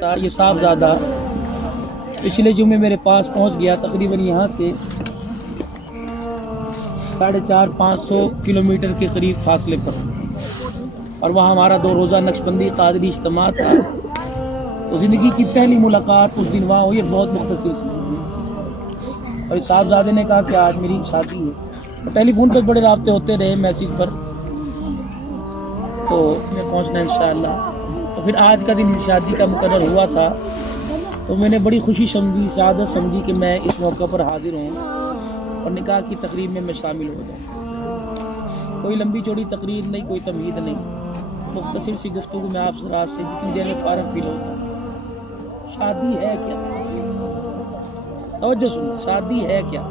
یہ صاحبزادہ پچھلے جمعے میرے پاس پہنچ گیا، تقریباً یہاں سے 450-500 کلومیٹر کے قریب فاصلے پر، اور وہاں ہمارا 2 روزہ نقشبندی قادری اجتماع تھا۔ تو زندگی کی پہلی ملاقات اس دن وہاں ہوئی، بہت مختصر سی، اور صاحبزادے نے کہا کہ آج میری شادی ہے۔ ٹیلی فون پر بڑے رابطے ہوتے رہے، میسیج پر، تو میں پہنچنا انشاءاللہ۔ تو پھر آج کا دن شادی کا مقرر ہوا تھا، تو میں نے بڑی خوشی سمجھی، سعادت سمجھی کہ میں اس موقع پر حاضر ہوں اور نکاح کی تقریب میں شامل ہو جاؤں۔ کوئی لمبی چوڑی تقریر نہیں، کوئی تمہید نہیں، مختصر سی گفتگو میں آپ رات سے جتنی دیر میں فارغ فیل ہوتا۔ شادی ہے کیا؟ توجہ سنو، شادی ہے کیا؟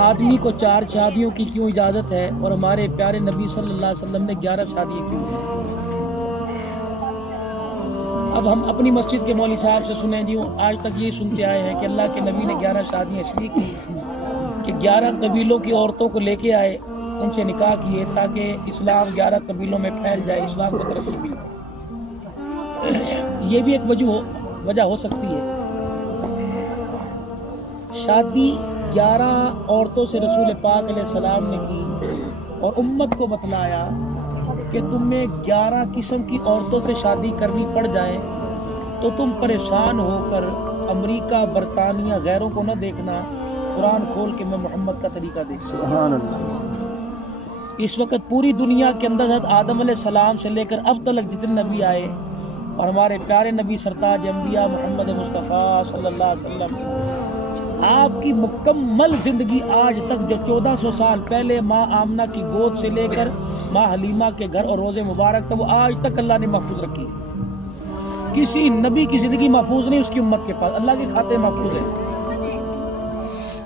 آدمی کو 4 شادیوں کی کیوں اجازت ہے، اور ہمارے پیارے نبی صلی اللہ علیہ وسلم نے 11 شادیاں کیوں ہیں؟ اب ہم اپنی مسجد کے مولوی صاحب سے سنیں جی، آج تک یہ سنتے آئے ہیں کہ اللہ کے نبی نے 11 شادیاں اس لیے کی کہ 11 قبیلوں کی عورتوں کو لے کے آئے، ان سے نکاح کیے تاکہ اسلام 11 قبیلوں میں پھیل جائے، اسلام کو ترقی ملے۔ یہ بھی ایک وجہ ہو سکتی ہے۔ شادی 11 عورتوں سے رسول پاک علیہ السلام نے کی اور امت کو بتلایا کہ تم میں 11 قسم کی عورتوں سے شادی کرنی پڑ جائے تو تم پریشان ہو کر امریکہ، برطانیہ، غیروں کو نہ دیکھنا، قرآن کھول کے میں محمد کا طریقہ دیکھ سکتا۔ سبحان اللہ۔ اس وقت پوری دنیا کے اندر حضرت آدم علیہ السلام سے لے کر اب تک جتنے نبی آئے، اور ہمارے پیارے نبی سرتاج انبیاء محمد مصطفیٰ صلی اللہ علیہ وسلم، آپ کی مکمل زندگی آج تک جو 1400 سال پہلے ماں آمنہ کی گود سے لے کر ماں حلیمہ کے گھر اور روزے مبارک تک، وہ آج تک اللہ نے محفوظ رکھی۔ کسی نبی کی زندگی محفوظ نہیں، اس کی امت کے پاس اللہ کے کھاتے محفوظ ہیں،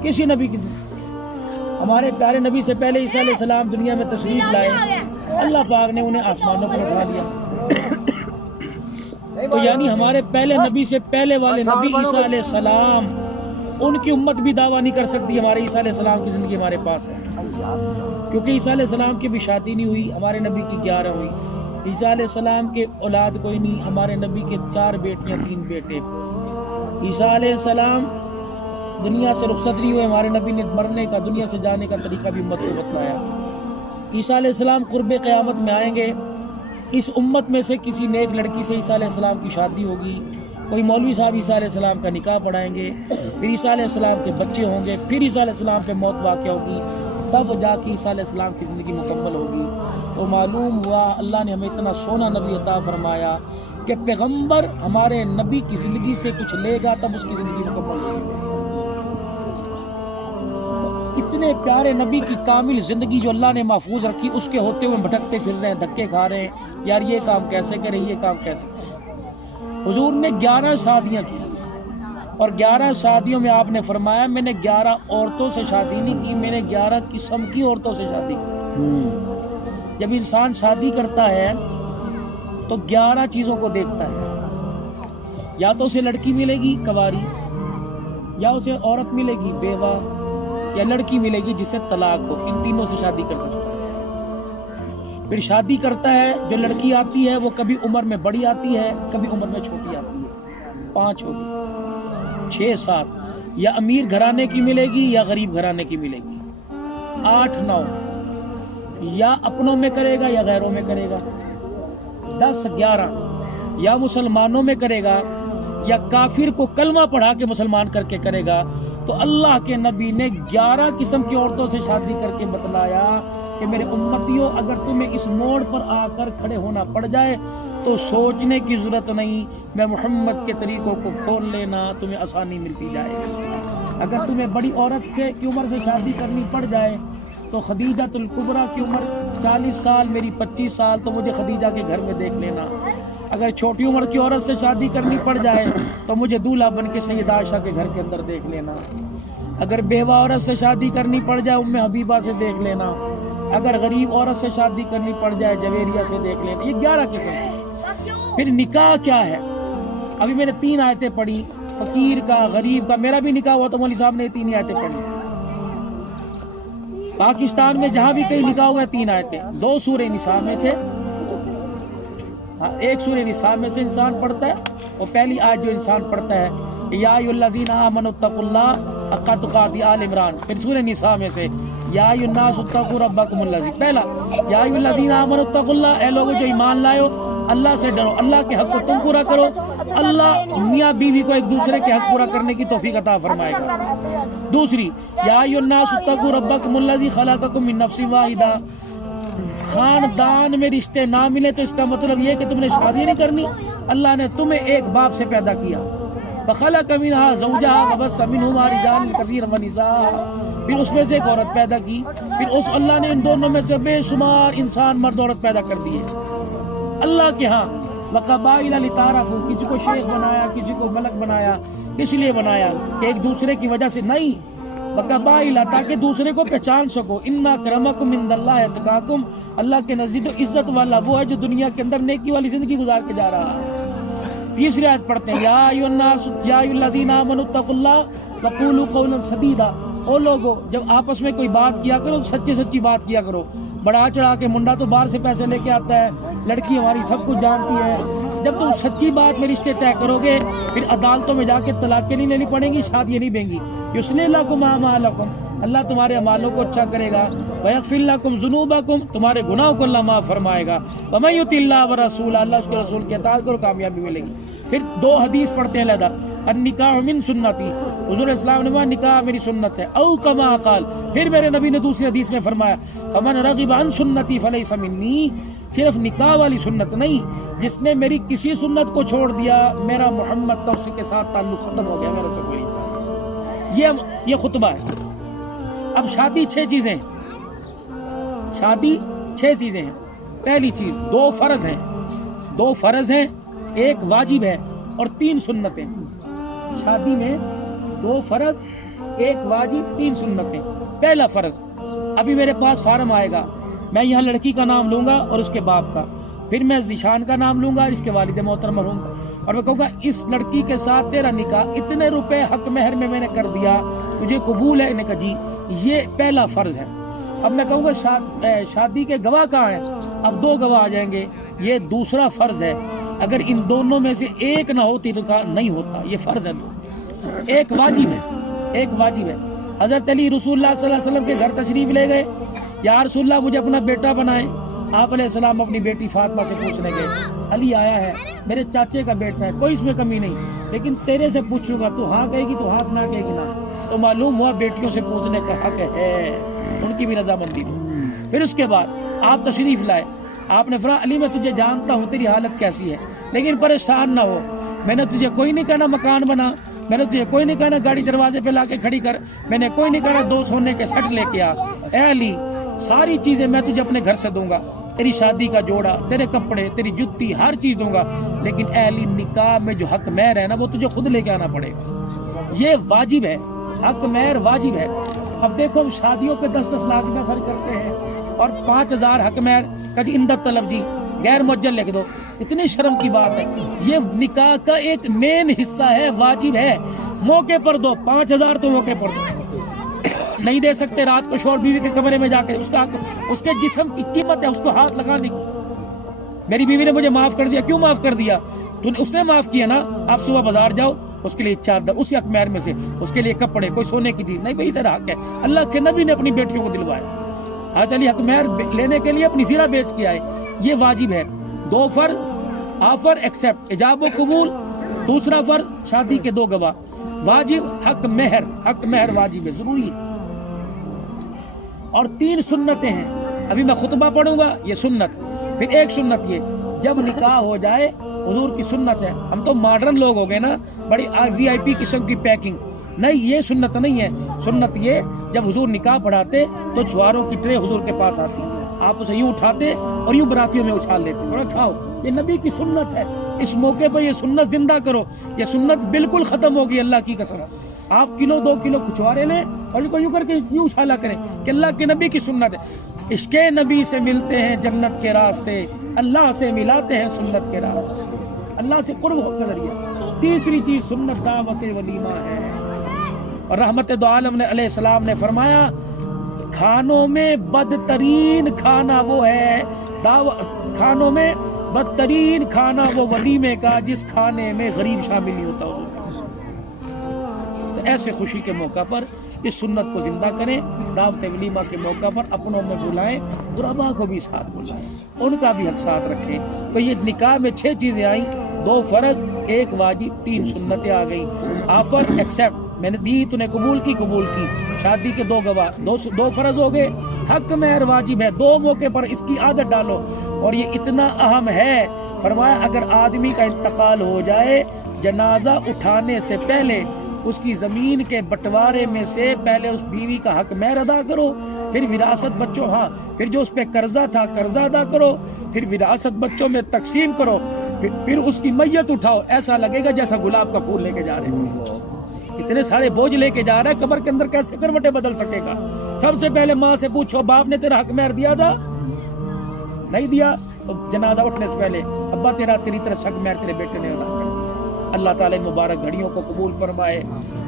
کسی نبی کی۔ ہمارے پیارے نبی سے پہلے عیسیٰ علیہ السلام دنیا میں تشریف لائے، اللہ پاک نے انہیں آسمانوں پر اٹھا لیا۔ تو یعنی ہمارے پہلے نبی سے پہلے والے نبی عیسیٰ علیہ السلام، ان کی امت بھی دعویٰ نہیں کر سکتی ہمارے عیسیٰ علیہ السلام کی زندگی ہمارے پاس ہے، کیونکہ عیسیٰ علیہ السلام کی بھی شادی نہیں ہوئی، ہمارے نبی کی 11 ہوئی۔ عیسیٰ علیہ السلام کے اولاد کوئی نہیں، ہمارے نبی کے 4 بیٹیاں 3 بیٹے۔ عیسیٰ علیہ السلام دنیا سے رخصت نہیں ہوئے، ہمارے نبی نے مرنے کا، دنیا سے جانے کا طریقہ بھی امت کو بتلایا۔ عیسیٰ علیہ السلام قرب قیامت میں آئیں گے، اس امت میں سے کسی نیک لڑکی سے عیسیٰ علیہ السلام کی شادی ہوگی، کوئی مولوی صاحب عیسیٰ علیہ السلام کا نکاح پڑھائیں گے، پھر عیسیٰ علیہ السلام کے بچے ہوں گے، پھر عیسیٰ علیہ السلام پہ موت واقع ہوگی، تب جا کے عیسیٰ علیہ السلام کی زندگی مکمل ہوگی۔ تو معلوم ہوا اللہ نے ہمیں اتنا سونا نبی عطا فرمایا کہ پیغمبر ہمارے نبی کی زندگی سے کچھ لے گا تب اس کی زندگی مکمل ہوگی۔ اتنے پیارے نبی کی کامل زندگی جو اللہ نے محفوظ رکھی، اس کے ہوتے ہوئے بھٹکتے پھر رہے ہیں، دھکے کھا رہے ہیں، یار یہ کام کیسے کریں، یہ کام کیسے کریں۔ حضور نے 11 شادیاں کی، اور 11 شادیوں میں آپ نے فرمایا میں نے 11 عورتوں سے شادی نہیں کی، میں نے 11 قسم کی عورتوں سے شادی کی۔ جب انسان شادی کرتا ہے تو 11 چیزوں کو دیکھتا ہے، یا تو اسے لڑکی ملے گی کنواری، یا اسے عورت ملے گی بیوہ، یا لڑکی ملے گی جسے طلاق ہو، ان تینوں سے شادی کر سکتا ہے۔ پھر شادی کرتا ہے، جو لڑکی آتی ہے وہ کبھی عمر میں بڑی آتی ہے، کبھی عمر میں چھوٹی آتی ہے، 5 ہوگی، 6 7، یا امیر گھرانے کی ملے گی یا غریب گھرانے کی ملے گی، 8 9، یا اپنوں میں کرے گا یا غیروں میں کرے گا، 10 11، یا مسلمانوں میں کرے گا یا کافر کو کلمہ پڑھا کے مسلمان کر کے کرے گا۔ تو اللہ کے نبی نے 11 قسم کی عورتوں سے شادی کر کے بتلایا کہ میرے امتیوں، اگر تمہیں اس موڑ پر آ کر کھڑے ہونا پڑ جائے تو سوچنے کی ضرورت نہیں، میں محمد کے طریقوں کو کھول لینا، تمہیں آسانی ملتی جائے گی۔ اگر تمہیں بڑی عورت سے کی عمر سے شادی کرنی پڑ جائے تو خدیجۃ الکبریٰ کی عمر 40 سال، میری 25 سال، تو مجھے خدیجہ کے گھر میں دیکھ لینا۔ اگر چھوٹی عمر کی عورت سے شادی کرنی پڑ جائے تو مجھے دولہا بن کے سیدہ عائشہ کے گھر کے اندر دیکھ لینا۔ اگر بیوہ عورت سے شادی کرنی پڑ جائے ام حبیبہ سے دیکھ لینا۔ اگر غریب عورت سے شادی کرنی پڑ جائے جویریہ سے دیکھ لینا۔ یہ 11 قسم۔ پھر نکاح کیا ہے؟ ابھی میں نے 3 آیتیں پڑھی، فقیر کا، غریب کا، میرا بھی نکاح ہوا تو مولوی صاحب نے 3 آیتیں پڑھی۔ پاکستان میں جہاں بھی کہیں نکاح ہوا 3 آیتیں، 2 سورہ نساء میں سے ہاں ایک سورہ نساء میں سے انسان پڑھتا ہے اور پہلی آیت جو انسان پڑھتا ہے یا ایھاالذین آمنوا اتقوا اللہ حق تقاتہ آل عمران، پھر سورہ نساء میں سے یا ایھا الناس اتقوا ربکم الذی، پہلا یا ایھاالذین آمنوا اتقوا اللہ، اے لوگوں جو ایمان لائے ہو اللہ سے ڈرو، اللہ کے حق کو تم پورا کرو، اللہ میاں بیوی کو ایک دوسرے کے حق پورا کرنے کی توفیق عطا فرمائے گا۔ دوسری یا ایھا الناس اتقوا ربکم الذی خلقکم من نفس واحدہ، خاندان میں رشتے نہ ملے تو اس کا مطلب یہ کہ تم نے شادی نہیں کرنی، اللہ نے تمہیں ایک باپ سے پیدا کیا، فخلق منها زوجها وبث منهما رجالا كثيرا ونساء، پھر اس میں سے ایک عورت پیدا کی، پھر اس اللہ نے ان دونوں میں سے بے شمار انسان مرد عورت پیدا کر دیے اللہ کے ہاں۔ وقبائل لتعارفوا، کسی کو شیخ بنایا، کسی کو ملک بنایا، کس لیے بنایا کہ ایک دوسرے کی وجہ سے نہیں، وقبائل تاکہ دوسرے کو پہچان سکو، ان اکرمکم عند اللہ اتقاکم، اللہ کے نزدیک تو عزت والا وہ ہے جو دنیا کے اندر نیکی والی زندگی گزار کے جا رہا ہے۔ تیسری آیت پڑھتے ہیں یا ایھا الناس یا ایھا الذین آمنوا اتقوا اللہ وقولوا قولا سدیدا، او لوگو جب آپس میں کوئی بات کیا کرو سچی بات کیا کرو، بڑا چڑھا کے منڈا تو باہر سے پیسے لے کے آتا ہے، لڑکی ہماری سب کچھ جانتی ہے، جب تم سچی بات میں رشتے طے کرو گے پھر عدالتوں میں جا کے طلاقیں نہیں لینی پڑیں گی، شادیاں نہیں بیں گی، یصلح لکم اعمالکم، اللہ تمہارے اعمالوں کو اچھا کرے گا، ویغفر لکم ذنوبکم، تمہارے گناہوں کو اللہ معاف فرمائے گا، ومن یطع اللہ ورسولہ، اللہ اس کے رسول کی اطاعت کرو کامیابی ملے گی۔ پھر دو حدیث پڑھتے ہیں علیحدہ، النکاح من سنتی، حضور اسلام نے فرمایا نکاح میری سنت ہے، او کما قال، پھر میرے نبی نے دوسری حدیث میں فرمایا فمن رغب عن سنتی فلیس منی، صرف نکاح والی سنت نہیں، جس نے میری کسی سنت کو چھوڑ دیا میرا محمد کا اس کے ساتھ تعلق ختم ہو گیا، میرا تو کوئی، یہ خطبہ ہے۔ اب شادی 6 چیزیں ہیں، شادی 6 چیزیں ہیں۔ پہلی چیز 2 فرض ہیں، 1 واجب ہے اور 3 سنتیں۔ شادی میں 2 فرض، 1 واجب، 3 سنتیں۔ پہلا فرض، ابھی میرے پاس فارم آئے گا، میں یہاں لڑکی کا نام لوں گا اور اس کے باپ کا، پھر میں ذیشان کا نام لوں گا، اس کے والد محترمہ لوں گا، اور میں کہوں گا اس لڑکی کے ساتھ تیرا نکاح اتنے روپے حق مہر میں نے کر دیا، تجھے قبول ہے؟ نے کہا جی، یہ پہلا فرض ہے۔ اب میں کہوں گا شادی کے گواہ کہاں ہیں؟ اب 2 گواہ آ جائیں گے، یہ دوسرا فرض ہے، اگر ان دونوں میں سے ایک نہ ہوتی تو کہا نہیں ہوتا، یہ فرض ہے۔ 1 واجب ہے، حضرت علی رسول اللہ صلی اللہ علیہ وسلم کے گھر تشریف لے گئے، یا رسول اللہ مجھے اپنا بیٹا بنائیں، آپ علیہ السلام اپنی بیٹی فاطمہ سے پوچھنے گئے، علی آیا ہے میرے چاچے کا بیٹا ہے، کوئی اس میں کمی نہیں، لیکن تیرے سے پوچھوں گا تو ہاں کہے گی تو ہاں، نہ کہے گی نہ، تو معلوم ہوا بیٹیوں سے پوچھنے کا حق ہے، ان کی بھی رضامندی ہے۔ پھر اس کے بعد آپ تشریف لائے، آپ نے فرمایا علی میں تجھے جانتا ہوں تیری حالت کیسی ہے، لیکن پریشان نہ ہو، میں نے تجھے کوئی نہیں کہنا مکان بنا، میں نے تجھے کوئی نہیں کہنا گاڑی دروازے پہ لا کے کھڑی کر، میں نے کوئی نہیں کہنا 2 سونے کے سیٹ لے کے آ، اے علی ساری چیزیں میں تجھے اپنے گھر سے دوں گا، تیری شادی کا جوڑا، تیرے کپڑے، تیری جتی، ہر چیز دوں گا، لیکن اے علی نکاح میں جو حق مہر ہے نا وہ تجھے خود لے کے آنا پڑے گا، یہ واجب ہے، حق مہر واجب ہے۔ اب دیکھو ہم شادیوں پہ 10-10 لاکھ میں خرچ کرتے ہیں اور 5000 حق مہر کا جی اندر طلب جی غیر مؤجل لکھ دو، اتنی شرم کی بات ہے، یہ نکاح کا ایک مین حصہ ہے، واجب ہے، موقع پر دو، 5000 تو موقع پر دو، نہیں دے سکتے رات کو شوہر بیوی کے کمرے میں جا کے، اس کے جسم کی قیمت ہے اس کو ہاتھ لگانے کی۔ میری بیوی نے مجھے معاف کر دیا، کیوں معاف کر دیا؟ اس نے معاف کیا نا، آپ صبح بازار جاؤ اس کے لیے چادر، اسی حق مہر میں سے اس کے لیے کپڑے، کوئی سونے کی چیز نہیں، بھائی تیرا حق ہے، اللہ کے نبی نے اپنی بیٹیوں کو دلوایا، حضرت علی حق مہر لینے کے لیے اپنی زیرہ بیچ کے آئے، یہ واجب ہے۔ 2 فرض، آفر ایکسیپٹ، ایجاب و قبول، دوسرا فرض شادی کے 2 گواہ، واجب حق مہر واجب ہے، ضروری ہے، اور 3 سنتیں ہیں، ابھی میں خطبہ پڑھوں گا یہ سنت، پھر ایک سنت یہ جب نکاح ہو جائے حضور کی سنت ہے، ہم تو ماڈرن لوگ ہو گئے نا، بڑی VIP قسم کی پیکنگ، نہیں یہ سنت نہیں ہے، سنت یہ جب حضور نکاح پڑھاتے تو چھواروں کی ٹرے حضور کے پاس آتی، آپ اسے یوں اٹھاتے اور یوں براتیوں میں اچھال دیتے اور کھاؤ، یہ نبی کی سنت ہے، اس موقع پر یہ سنت زندہ کرو، یہ سنت بالکل ختم ہوگی اللہ کی قسم، آپ 1-2 کلو چھوارے لیں اور ان کو یوں کر کے یوں اچھالا کریں کہ اللہ کے نبی کی سنت ہے، عشق نبی سے ملتے ہیں جنت کے راستے، اللہ سے ملاتے ہیں سنت کے راستے، اللہ سے قرب کا ذریعہ۔ تیسری چیز سنت دعوت ولیمہ ہے، اور رحمت دو عالم نے علیہ السلام نے فرمایا کھانوں میں بدترین کھانا وہ ہے، کھانوں میں بدترین کھانا وہ ولیمے کا جس کھانے میں غریب شامل نہیں ہوتا ہو. تو ایسے خوشی کے موقع پر اس سنت کو زندہ کریں. دعوت ولیمہ کے موقع پر اپنوں میں بلائیں, غربا کو بھی ساتھ بلائیں, ان کا بھی حق ساتھ رکھیں. تو یہ نکاح میں 6 چیزیں آئیں, 2 فرض 1 واجب 3 سنتیں آ گئیں. آفر ایکسیپٹ, میں نے دی تو نے قبول کی. شادی کے 2 گواہ, 2 فرض ہو گئے. حق مہر واجب ہے, 2 موقع پر اس کی عادت ڈالو. اور یہ اتنا اہم ہے, فرمایا اگر آدمی کا انتقال ہو جائے, جنازہ اٹھانے سے پہلے اس کی زمین کے بٹوارے میں سے پہلے اس بیوی کا حق مہر ادا کرو, پھر وراثت بچوں, پھر جو اس پہ قرضہ تھا قرضہ ادا کرو, پھر وراثت بچوں میں تقسیم کرو, پھر اس کی میت اٹھاؤ. ایسا لگے گا جیسا گلاب کا پھول لے کے جا رہے ہیں. اتنے سارے بوجھ لے کے جا رہا ہے, قبر کے اندر کیسے کروٹیں بدل سکے گا؟ سب سے پہلے ماں سے پوچھو, باپ نے تیرا حق مہر دیا تھا؟ نہیں دیا تو جنازہ اٹھنے سے پہلے ابا تیری طرح حق مہر تیرے بیٹے نے ادا کر دیا. اللہ تعالیٰ مبارک گھڑیوں کو قبول فرمائے.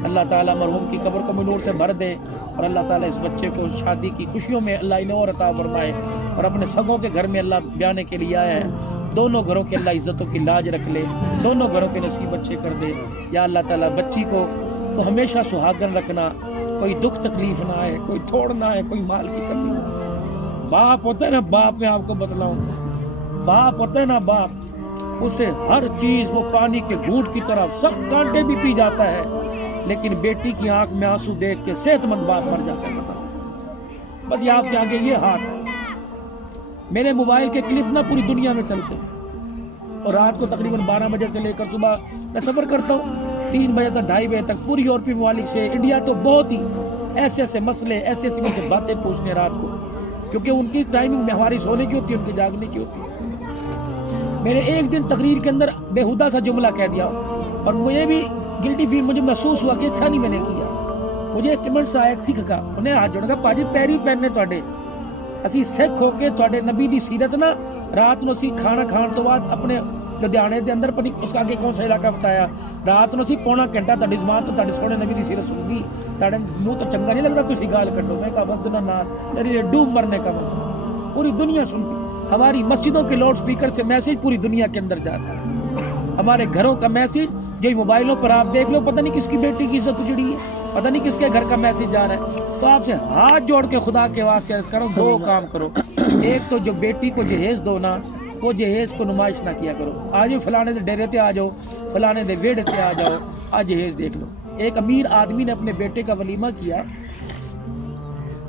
اللہ تعالیٰ مرحوم کی قبر کو نور سے بھر دے, اور اللہ تعالیٰ اس بچے کو شادی کی خوشیوں میں اللہ انہیں اور عطا فرمائے. اور اپنے سگوں کے گھر میں اللہ بیانے کے لیے آیا ہے, دونوں گھروں کی اللہ عزتوں کی لاج رکھ لے, دونوں گھروں کے نصیب اچھے کر دے. یا اللہ تعالیٰ بچی کو تو ہمیشہ سہاگن رکھنا, کوئی دکھ تکلیف نہ آئے, کوئی تھوڑ نہ آئے, کوئی مال کی کمی نہ. باپ ہوتا ہے نا, باپ میں آپ کو بتلاؤں, باپ ہوتا ہے نا باپ, اسے ہر چیز وہ پانی کے گھونٹ کی طرح سخت کانٹے بھی پی جاتا ہے, لیکن بیٹی کی آنکھ میں آنسو دیکھ کے صحت مند باپ مر جاتا ہے. بس یہ آپ کے آگے یہ ہاتھ ہے. میرے موبائل کے کلپ نہ پوری دنیا میں چلتے ہیں, اور رات کو تقریباً 12 بجے سے لے کر صبح میں سفر کرتا ہوں 3 بجے تک 2:30 بجے تک پوری یورپی ممالک سے, انڈیا تو بہت ہی ایسے مسئلے ایسے باتیں پوچھنے رات کو, کیونکہ ان کی ٹائمنگ میں ہماری سونے کی ہوتی ہے, ان کی جاگنے کی ہوتی ہے. میں نے ایک دن تقریر کے اندر بےہودہ سا جملہ کہہ دیا, اور مجھے بھی گلٹی فیل, مجھے محسوس ہوا کہ اچھا نہیں میں نے کیا. مجھے ایک کمنٹس آیا ایک سکھ کا, انہیں ہاتھ جوڑ کر پاجی پیری پہننے تواڈے, اسی سکھ ہو کے تواڈے نبی دی سیرت نا رات نو اسی کھانا کھان تو بعد اپنے لدھیانے دے اندر پتہ اس کا آگے کون سا علاقہ بتایا, رات نو اسی پونا گھنٹہ تواڈی زبان تو تواڈے سونے نبی دی سیرت سن گی, تواڈے منہ تو چنگا نہیں لگتا تسی گال کڈو. میں کہا وقت نہ نار تیری ڈوب مرنے کا منظور پوری دنیا سنتی. ہماری مسجدوں کے لاؤڈ سپیکر سے میسج پوری دنیا کے اندر جاتا ہے. ہمارے گھروں کا میسج جو موبائلوں پر آپ دیکھ لو, پتہ نہیں کس کی بیٹی کی عزت اجڑی ہے, پتہ نہیں کس کے گھر کا میسج جا رہا ہے. تو آپ سے ہاتھ جوڑ کے خدا کے واسطے عرض کرو, 2 کام کرو. ایک تو جو بیٹی کو جہیز دو نا, وہ جہیز کو نمائش نہ کیا کرو. آج فلانے دے ڈیرے تے آ جاؤ, فلانے دے ویڑ تے آ جاؤ, آج جہیز دیکھ لو. ایک امیر آدمی نے اپنے بیٹے کا ولیمہ کیا,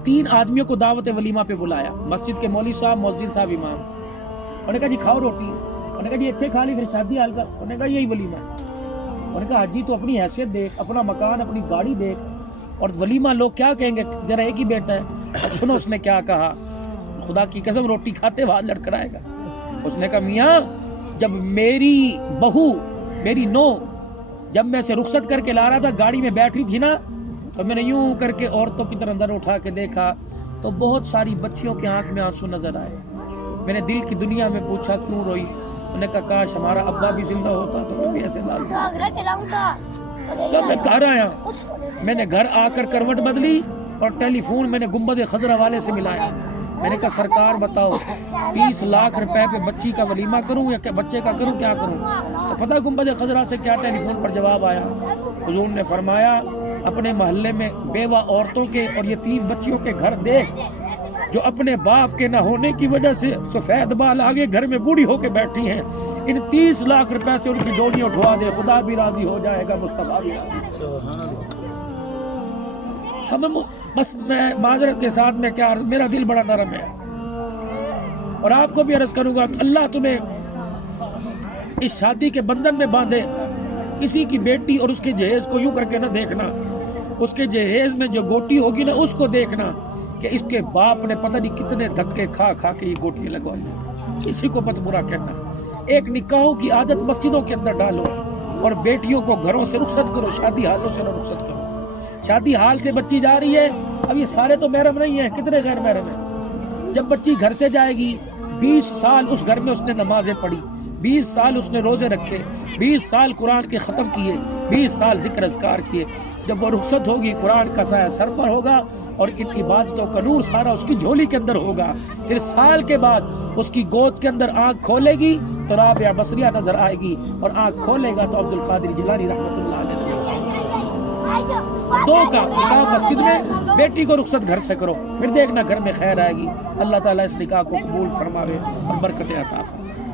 3 آدمیوں کو دعوت ولیمہ پہ بلایا, مسجد کے مولوی صاحب, مؤذن صاحب, امام. انہوں نے کہا جی کھاؤ روٹی, انہوں نے کہا جی اتنے کھا لی پھر شادی حال کر. انہوں نے کہا یہی ولیمہ ہے. انہوں نے کہا حاجی تو اپنی حیثیت دیکھ, اپنا مکان, اپنی گاڑی دیکھ, اور ولیمہ لوگ کیا کہیں گے, ذرا ایک ہی بیٹا ہے. اب سنو اس نے کیا کہا, خدا کی قسم روٹی کھاتے بعد لڑکھڑائے گا. اس نے کہا میاں جب میری بہو, میری نو جب میں سے رخصت کر کے لا رہا تھا, گاڑی میں بیٹھی تھی نا, تو میں نے یوں کر کے عورتوں کی طرح اندر اٹھا کے دیکھا تو بہت ساری بچیوں کے آنکھ میں آنسو نظر آئے. میں نے دل کی دنیا میں پوچھا کیوں روئی. انہوں نے کہا کاش ہمارا ابا بھی زندہ ہوتا تو میں بھی ایسے لاتا. تو میں گھر آیا, میں نے گھر آ کر کروٹ بدلی اور ٹیلی فون میں نے گنبد خضرا والے سے ملایا. میں نے کہا سرکار بتاؤ 30 لاکھ روپے پہ بچی کا ولیمہ کروں یا بچے کا کروں, کیا کروں؟ تو پتہ گنبد خضرا سے کیا ٹیلی فون پر جواب آیا. حضور نے فرمایا اپنے محلے میں بیوہ عورتوں کے اور یہ 3 بچیوں کے گھر دیکھ جو اپنے باپ کے نہ ہونے کی وجہ سے سفید بال آگے گھر میں بوڑھی ہو کے بیٹھی ہیں, ان 30 لاکھ روپے سے ان کی ڈولی اٹھوا دے, خدا بھی راضی ہو جائے گا, مصطفیٰ بھی راضی. ہم بس میں معذرت کے ساتھ میں کیا, میرا دل بڑا نرم ہے, اور آپ کو بھی عرض کروں گا اللہ تمہیں اس شادی کے بندھن میں باندھے. کسی کی بیٹی اور اس کے جہیز کو یوں کر کے نہ دیکھنا, اس کے جہیز میں جو گوٹی ہوگی نا اس کو دیکھنا کہ اس کے باپ نے پتہ نہیں کتنے دھکے کھا کھا کے یہ گوٹیاں لگوائی. کسی کو مت برا کہنا. ایک نکاحوں کی عادت مسجدوں کے اندر ڈالو, اور بیٹیوں کو گھروں سے رخصت کرو, شادی حالوں سے نہ رخصت کرو. شادی حال سے بچی جا رہی ہے, اب یہ سارے تو محرم نہیں ہیں, کتنے غیر محرم ہیں. جب بچی گھر سے جائے گی 20 سال اس گھر میں اس نے نمازیں پڑھی, 20 سال اس نے روزے رکھے, 20 سال قرآن کے ختم کیے, 20 سال ذکر اذکار کیے, جب وہ رخصت ہوگی قرآن کا سایہ سر پر ہوگا اور ان عبادتوں کا نور سارا اس کی جھولی کے اندر ہوگا. پھر سال کے بعد اس کی گود کے اندر آنکھ کھولے گی تو رابعہ بصریہ نظر آئے گی اور آنکھ کھولے گا تو عبد القادر جیلانی رحمۃ اللہ علیہ. دو کا نکاح مسجد میں، بیٹی کو رخصت گھر سے کرو، پھر دیکھنا گھر میں خیر آئے گی. اللہ تعالیٰ اس نکاح کو قبول فرماوے اور برکت عطا فرمائے.